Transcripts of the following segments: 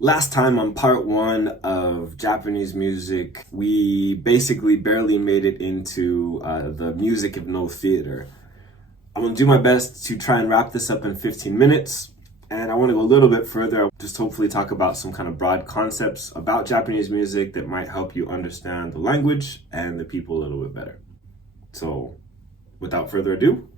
Last time on part one of Japanese music, we basically barely made it into the music of Noh Theater. I'm gonna do my best to try and wrap this up in 15 minutes, and I want to go a little bit further, just hopefully talk about some kind of broad concepts about Japanese music that might help you understand the language and the people a little bit better. So, without further ado,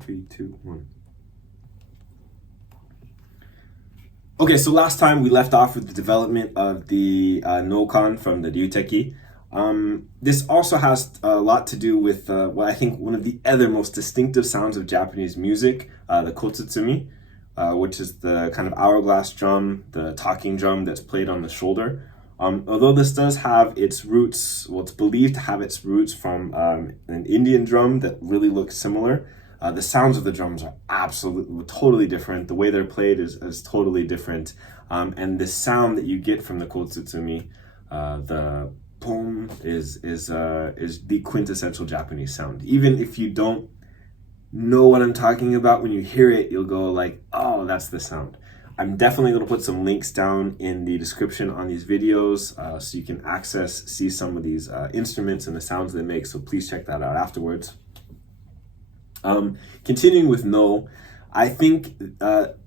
three, two, one. Okay, so last time we left off with the development of the no-kan from the ryuteki. This also has a lot to do with what I think one of the other most distinctive sounds of Japanese music, the Kotsuzumi, which is the kind of hourglass drum, the talking drum that's played on the shoulder. Although this does have its roots, well, it's believed to have its roots from an Indian drum that really looks similar. The sounds of the drums are absolutely totally different. The way they're played is totally different. And the sound that you get from the Kotsuzumi, the boom, is the quintessential Japanese sound. Even if you don't know what I'm talking about, when you hear it, you'll go like, oh, that's the sound. I'm definitely going to put some links down in the description on these videos so you can see some of these instruments and the sounds they make. So please check that out afterwards. Continuing with No, I think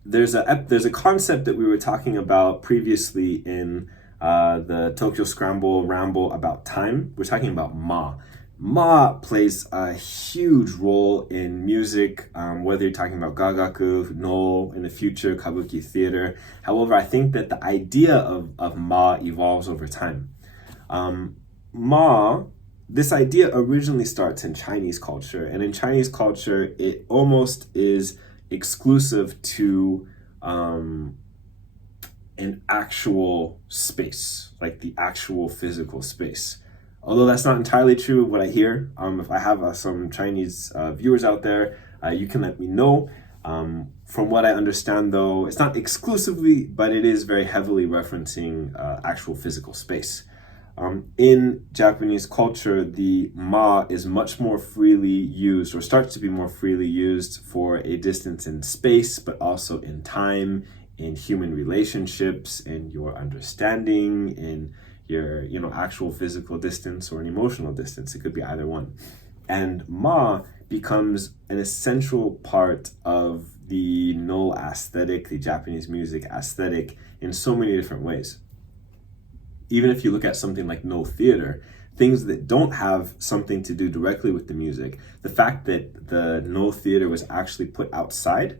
there's a concept that we were talking about previously in the Tokyo Scramble Ramble about time. We're talking about Ma. Ma plays a huge role in music, whether you're talking about gagaku, No, in the future, Kabuki theater. However, I think that the idea of Ma evolves over time. Ma, this idea originally starts in Chinese culture, and in Chinese culture, it almost is exclusive to an actual space, like the actual physical space. Although that's not entirely true of what I hear. If I have some Chinese viewers out there, you can let me know. From what I understand, though, it's not exclusively, but it is very heavily referencing actual physical space. In Japanese culture, the ma is much more freely used, or starts to be more freely used, for a distance in space, but also in time, in human relationships, in your understanding, in your actual physical distance or an emotional distance. It could be either one. And ma becomes an essential part of the no aesthetic, the Japanese music aesthetic, in so many different ways. Even if you look at something like Noh Theater, things that don't have something to do directly with the music, the fact that the Noh Theater was actually put outside,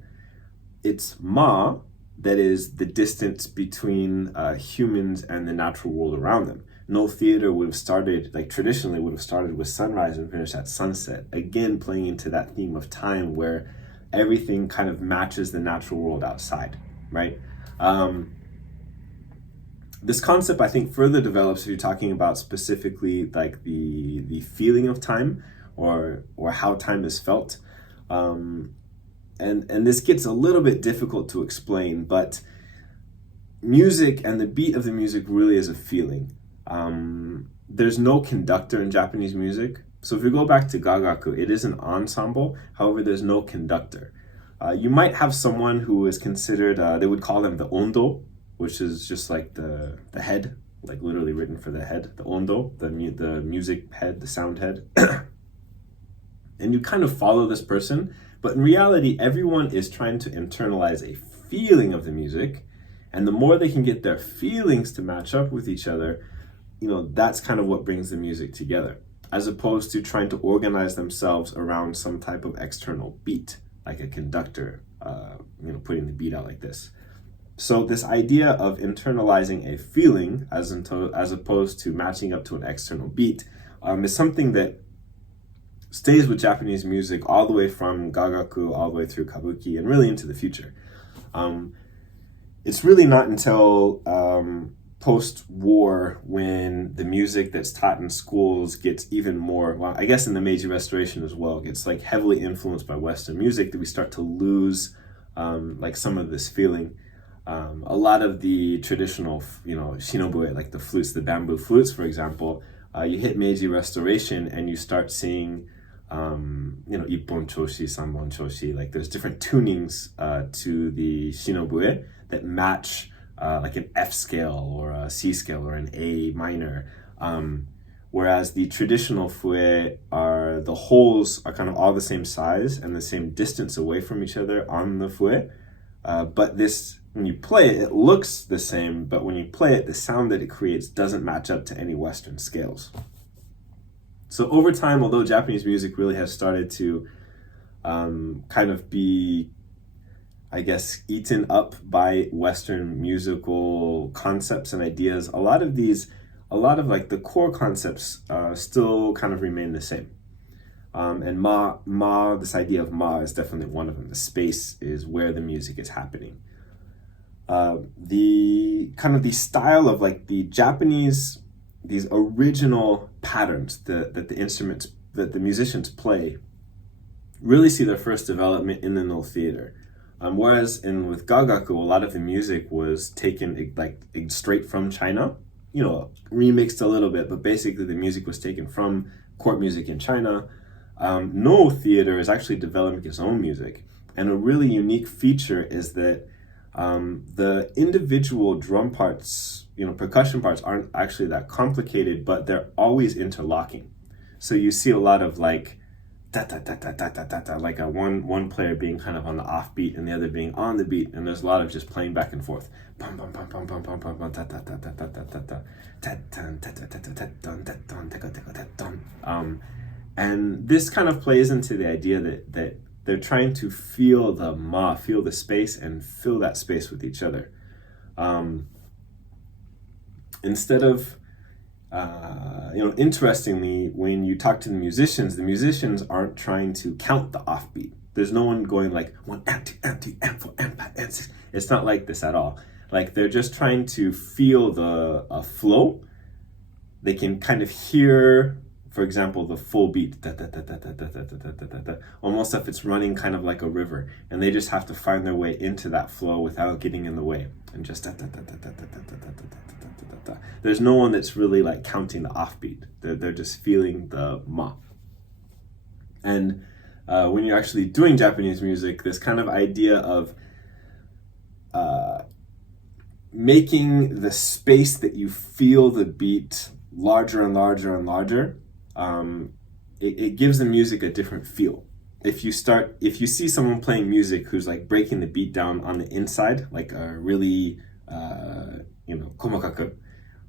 it's Ma that is the distance between humans and the natural world around them. Noh Theater would have started, traditionally would have started with sunrise and finished at sunset, again playing into that theme of time where everything kind of matches the natural world outside, right? This concept, I think, further develops if you're talking about specifically like the feeling of time or how time is felt. And this gets a little bit difficult to explain, but music and the beat of the music really is a feeling. There's no conductor in Japanese music. So if we go back to gagaku, it is an ensemble. However, there's no conductor. You might have someone who is considered, they would call them the ondo, which is just like the head, like literally written for the head, the ondo, the music head, the sound head. And you kind of follow this person, but in reality, everyone is trying to internalize a feeling of the music, and the more they can get their feelings to match up with each other, that's kind of what brings the music together, as opposed to trying to organize themselves around some type of external beat, like a conductor, putting the beat out like this. So this idea of internalizing a feeling as opposed to matching up to an external beat is something that stays with Japanese music all the way from gagaku, all the way through kabuki, and really into the future. It's really not until post-war, when the music that's taught in schools gets even more, well, I guess in the Meiji Restoration as well, gets like heavily influenced by Western music, that we start to lose like some of this feeling. A lot of the traditional, shinobue, like the flutes, the bamboo flutes, for example, you hit Meiji Restoration and you start seeing, ippon choshi, sanbon choshi, like there's different tunings to the shinobue that match like an F scale or a C scale or an A minor. Whereas the traditional fue the holes are kind of all the same size and the same distance away from each other on the fue. But this, when you play it, it looks the same, but when you play it, the sound that it creates doesn't match up to any Western scales. So over time, although Japanese music really has started to kind of be, I guess, eaten up by Western musical concepts and ideas, a lot of like the core concepts still kind of remain the same. And this idea of ma is definitely one of them. The space is where the music is happening. The style of like the Japanese, these original patterns that the musicians play really see their first development in the Noh Theater. Whereas with Gagaku, a lot of the music was taken like straight from China, remixed a little bit, but basically the music was taken from court music in China. Noh Theater is actually developing its own music, and a really unique feature is that the individual drum parts, percussion parts aren't actually that complicated, but they're always interlocking. So you see a lot of like da da da da da da da da, like one player being kind of on the offbeat and the other being on the beat, and there's a lot of just playing back and forth. Bum bum bum bum bum bum bum bum da da da da da da da da da. And this kind of plays into the idea that they're trying to feel the space and fill that space with each other. Instead of, interestingly, when you talk to the musicians aren't trying to count the offbeat. There's no one going like 1 amp 2 amp 3 amp 4 amp 5 amp 6. It's not like this at all. Like they're just trying to feel the flow. They can kind of hear, for example, the full beat, da, da, da, da, da, da, da, da, da, da, da, almost if it's running kind of like a river, and they just have to find their way into that flow without getting in the way, and just da, da, da, da, da, da, da, da, da, da, da, da. There's no one that's really like counting the offbeat. They're just feeling the ma. And when you're actually doing Japanese music, this kind of idea of making the space that you feel the beat larger and larger and larger, it gives the music a different feel. If you see someone playing music who's like breaking the beat down on the inside, like a really, komokaku,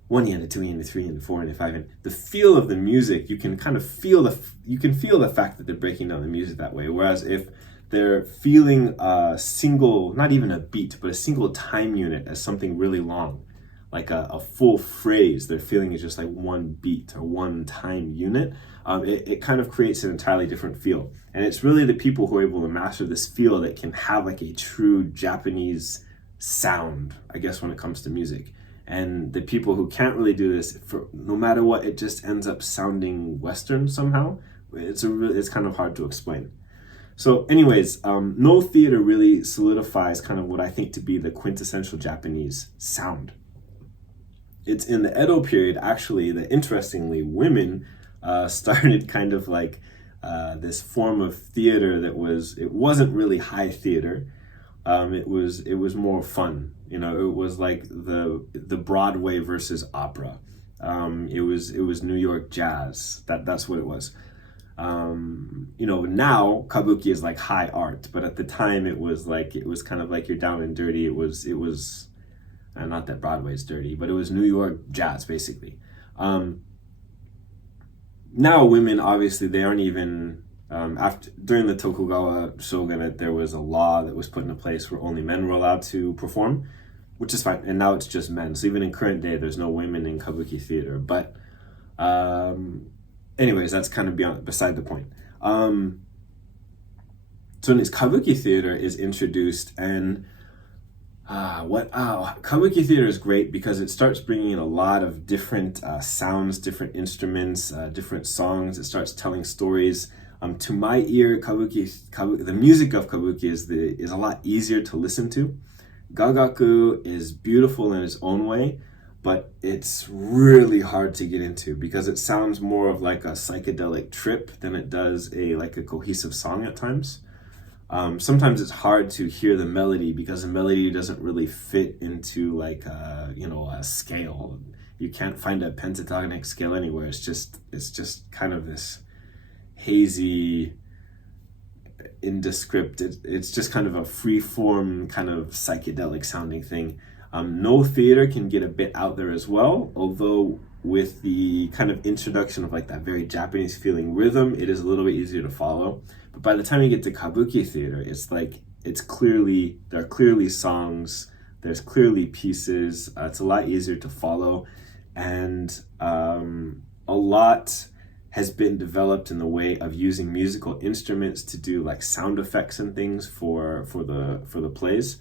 1 yen, a 2 yen, a 3 yen, a 4 yen, a 5 yen, the feel of the music, you can kind of feel the fact that they're breaking down the music that way. Whereas if they're feeling a single, not even a beat, but a single time unit as something really long, like a full phrase, they're feeling is just like one beat or one time unit, it kind of creates an entirely different feel. And it's really the people who are able to master this feel that can have like a true Japanese sound, I guess, when it comes to music. And the people who can't really do this, no matter what, it just ends up sounding Western somehow. It's kind of hard to explain. So anyways, Noh Theater really solidifies kind of what I think to be the quintessential Japanese sound. It's in the Edo period, actually, that interestingly, women started kind of like this form of theater that it wasn't really high theater. It was more fun. It was like the Broadway versus opera. It was New York jazz. That's what it was. Now Kabuki is like high art, but at the time it was kind of like you're down and dirty. It was not that Broadway is dirty, but it was New York jazz basically. Now women, obviously, they aren't even during the Tokugawa shogunate, there was a law that was put into place where only men were allowed to perform, which is fine. And now it's just men. So even in current day, there's no women in Kabuki theater. But anyways, that's kind of beside the point. So in this Kabuki theater is introduced, and Kabuki theater is great because it starts bringing in a lot of different sounds, different instruments, different songs. It starts telling stories. To my ear, the music of Kabuki is a lot easier to listen to. Gagaku is beautiful in its own way, but it's really hard to get into because it sounds more of like a psychedelic trip than it does like a cohesive song at times. Sometimes it's hard to hear the melody because the melody doesn't really fit into like a scale. You can't find a pentatonic scale anywhere. It's just kind of this hazy, indescript. It's just kind of a free form, kind of psychedelic sounding thing. Noh Theater can get a bit out there as well, although with the kind of introduction of like that very Japanese feeling rhythm, it is a little bit easier to follow. But by the time you get to Kabuki theater, there are clearly songs, there's clearly pieces, it's a lot easier to follow, and a lot has been developed in the way of using musical instruments to do like sound effects and things for the plays.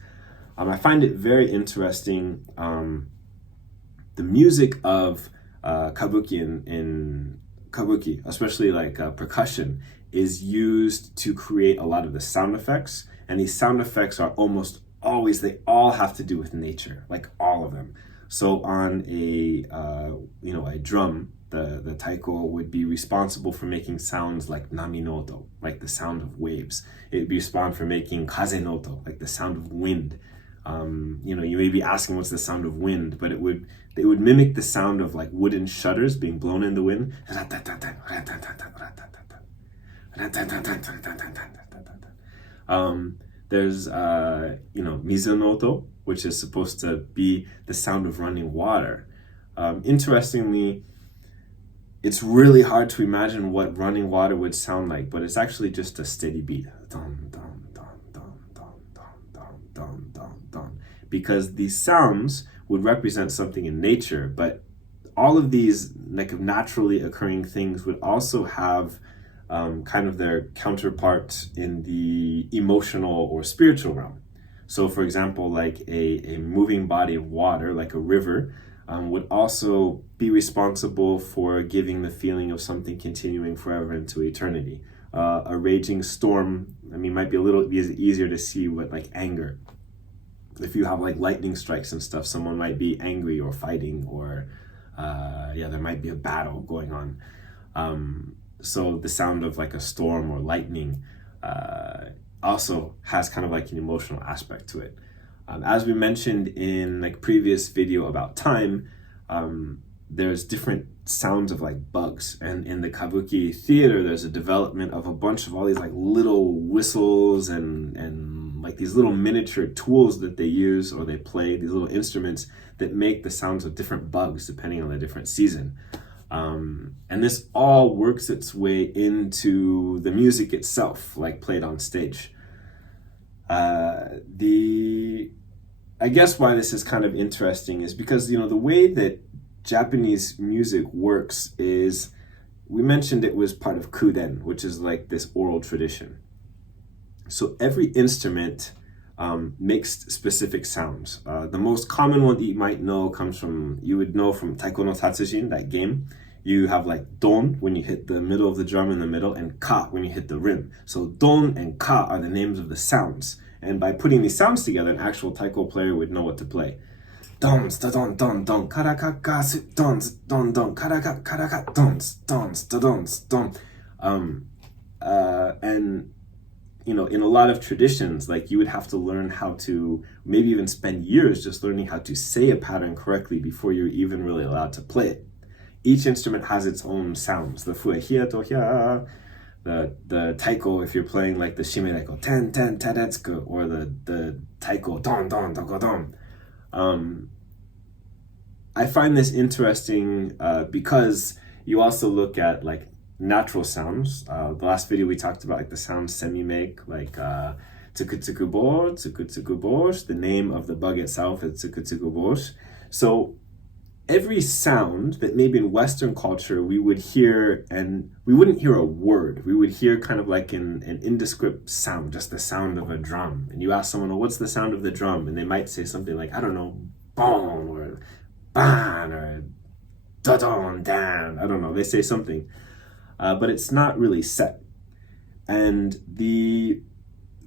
I find it very interesting. The music of kabuki in kabuki, especially like percussion, is used to create a lot of the sound effects, and these sound effects are almost always, they all have to do with nature, like all of them. So on a drum, the taiko would be responsible for making sounds like nami no oto, like the sound of waves. It would be responsible for making kaze no oto, like the sound of wind. You may be asking what's the sound of wind, but it would mimic the sound of like wooden shutters being blown in the wind. There's mizu no oto, which is supposed to be the sound of running water. Interestingly, it's really hard to imagine what running water would sound like, but it's actually just a steady beat. Dun, dun, dun, dun, dun, dun, dun, dun, dun, dun. Because these sounds would represent something in nature, but all of these like naturally occurring things would also have kind of their counterpart in the emotional or spiritual realm. So for example, like a moving body of water, like a river, would also be responsible for giving the feeling of something continuing forever into eternity. A raging storm, might be a little easier to see with like anger. If you have like lightning strikes and stuff, someone might be angry or fighting, or there might be a battle going on. So the sound of like a storm or lightning also has kind of like an emotional aspect to it. As we mentioned in like previous video about time, there's different sounds of like bugs, and in the kabuki theater there's a development of a bunch of all these like little whistles and like these little miniature tools that they use or they play, these little instruments that make the sounds of different bugs depending on the different season. And this all works its way into the music itself, like played on stage. I guess why this is kind of interesting is because, the way that Japanese music works is, we mentioned it was part of kuden, which is like this oral tradition. So every instrument makes specific sounds. The most common one that you might know you would know from Taiko no Tatsujin, that game. You have like don when you hit the middle of the drum in the middle, and ka when you hit the rim. So don and ka are the names of the sounds. And by putting these sounds together, an actual taiko player would know what to play. Dons, da don, don, don, karaka, su, dons, don, don, karaka, karaka, dons, dons, da dons, don. And in a lot of traditions, like you would have to learn how to, maybe even spend years just learning how to say a pattern correctly before you're even really allowed to play it. Each instrument has its own sounds. The fuehia to hia, the taiko, if you're playing like the shimedaiko, ten ten tadetsuku, or the taiko, don don doko don. I find this interesting because you also look at like natural sounds. The last video we talked about like the sounds semi make, like tsukutsukubo, tsukutsukubosh. The name of the bug itself is tsukutsukubosh. So every sound that maybe in Western culture we would hear, and we wouldn't hear a word. We would hear kind of like an indescript sound, just the sound of a drum. And you ask someone, well, what's the sound of the drum? And they might say something like, I don't know, boom, or ban, or da-don, dan. I don't know. They say something. But it's not really set. And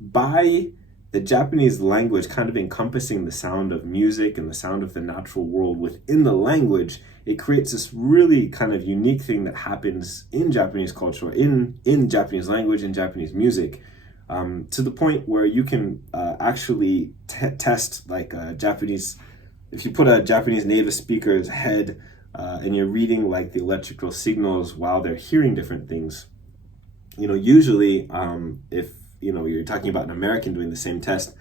by the Japanese language kind of encompassing the sound of music and the sound of the natural world within the language, it creates this really kind of unique thing that happens in Japanese culture, in Japanese language, in Japanese music, to the point where you can actually test like a Japanese, if you put a Japanese native speaker's head and you're reading like the electrical signals while they're hearing different things, usually if you're talking about an American doing the same test,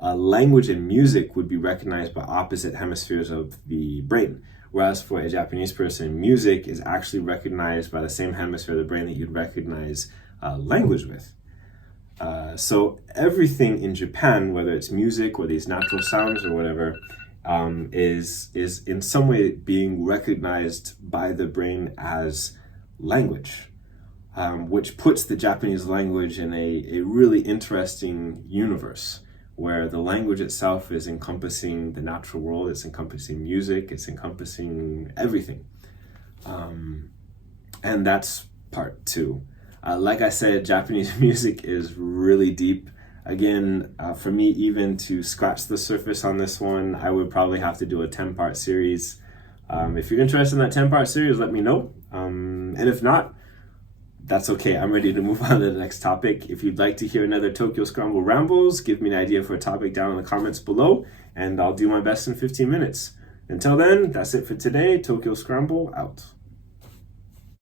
language and music would be recognized by opposite hemispheres of the brain. Whereas for a Japanese person, music is actually recognized by the same hemisphere of the brain that you'd recognize language with. So everything in Japan, whether it's music or these natural sounds or whatever, is in some way being recognized by the brain as language. Which puts the Japanese language in a really interesting universe where the language itself is encompassing the natural world, it's encompassing music, it's encompassing everything. And that's part 2. Like I said, Japanese music is really deep. Again, for me, even to scratch the surface on this one, I would probably have to do a 10-part series. If you're interested in that 10-part series, let me know. And if not, that's okay. I'm ready to move on to the next topic. If you'd like to hear another Tokyo Scramble Rambles, give me an idea for a topic down in the comments below, and I'll do my best in 15 minutes. Until then, that's it for today. Tokyo Scramble out.